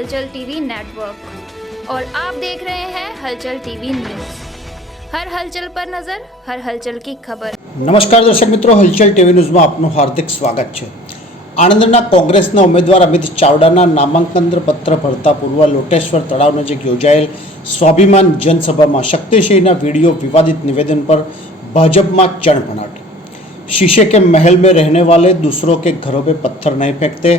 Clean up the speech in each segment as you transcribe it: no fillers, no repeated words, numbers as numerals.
हलचल TV network और आप देख रहे हैं हलचल टीवी न्यूज़। हर हलचल पर नजर, हर हलचल की खबर। नमस्कार दर्शक मित्रों, हलचल टीवी न्यूज़માં આપનું હાર્દિક સ્વાગત છે। આણંદના કોંગ્રેસના ઉમેદવાર અમિત ચાવડાના નામાંકન પત્ર ભરતા પૂર્વ લોટેશ્વર તળાવ નજીક યોજાયેલ સ્વાભિમાન જનસભામાં શક્તિસિંહના वीडियो विवादित निवेदन पर भाजपा चणभणाट। शीशे के महल में रहने वाले दूसरों के घरों पे पत्थर नहीं फेंकते।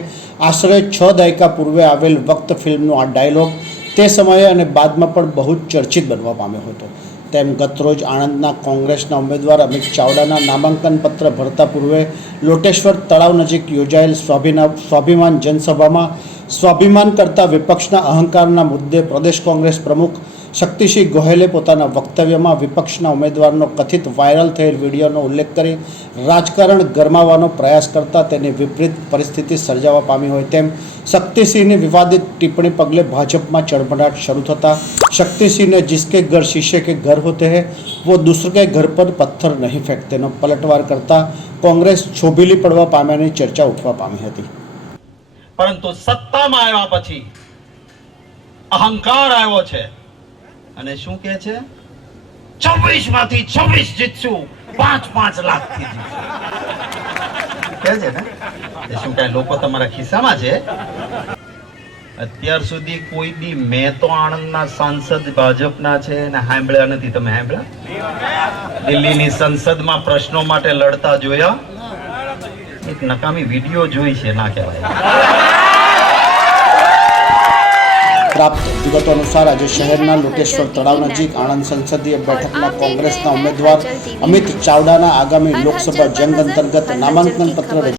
आश्रय 6 દાયકા પૂર્વે આવેલ વક્ત ફિલ્મનો આ ડાયલોગ તે સમયે અને બાદમાં પણ બહુ ચર્ચિત બનવા પામ્યો હતો। તેમ ગતરોજ આણંદના કોંગ્રેસના ઉમેદવાર અમિત ચાવડાના નામાંકન પત્ર ભરતા પૂર્વે લોટેશ્વર તળાવ નજીક યોજાયેલ સ્વાભિમાન જનસભામાં સ્વાભિમાન કરતા વિપક્ષના અહંકારના મુદ્દે પ્રદેશ કોંગ્રેસ પ્રમુખ શક્તિસિંહ ગોહેલે પોતાના વક્તવ્યમાં વિપક્ષના ઉમેદવારનો કથિત વાયરલ થયેલ વિડીયોનો ઉલ્લેખ કરી રાજકારણ ગરમાવવાનો પ્રયાસ કરતા તેની વિપરીત પરિસ્થિતિ સર્જાવા પામી હોય તેમ શક્તિસિંહની વિવાદિત ટિપ્પણી પગલે ભાજપમાં ચળભળાટ શરૂ થતા શક્તિસિંહને जिसके घर शीशे के घर होते हैं वो दूसरे के घर पर पत्थर नहीं फेंकतेનો પલટવાર કરતા કોંગ્રેસ છોભીલી પડવા પામ્યાની ચર્ચા ઉઠવા પામી હતી। પરંતુ સત્તામાં આવ્યા પછી અહંકાર આવ્યો છે અને શું કહે છે 24 માંથી 26 જીતશું 5-5 લાખ થી કહે છે ને એ શું કઈ લોકો તમારા ખિસ્સામાં છે? અત્યાર સુધી કોઈ દી મેં તો આણંદના સાંસદ ભાજપના છે ને સાંભળ્યા નથી। તમે સાંભળ્યા? દિલ્હીની સંસદમાં પ્રશ્નો માટે લડતા જોયા? એક નકામી વિડીયો જોઈ છે, ના કહેવાય। પ્રાપ્ત વિગતો અનુસાર આજે શહેરના લોટેશ્વર તળાવ નજીક આણંદ સંસદીય બેઠકના કોંગ્રેસના ઉમેદવાર અમિત ચાવડાના આગામી લોકસભા જંગ અંતર્ગત નામાંકન પત્ર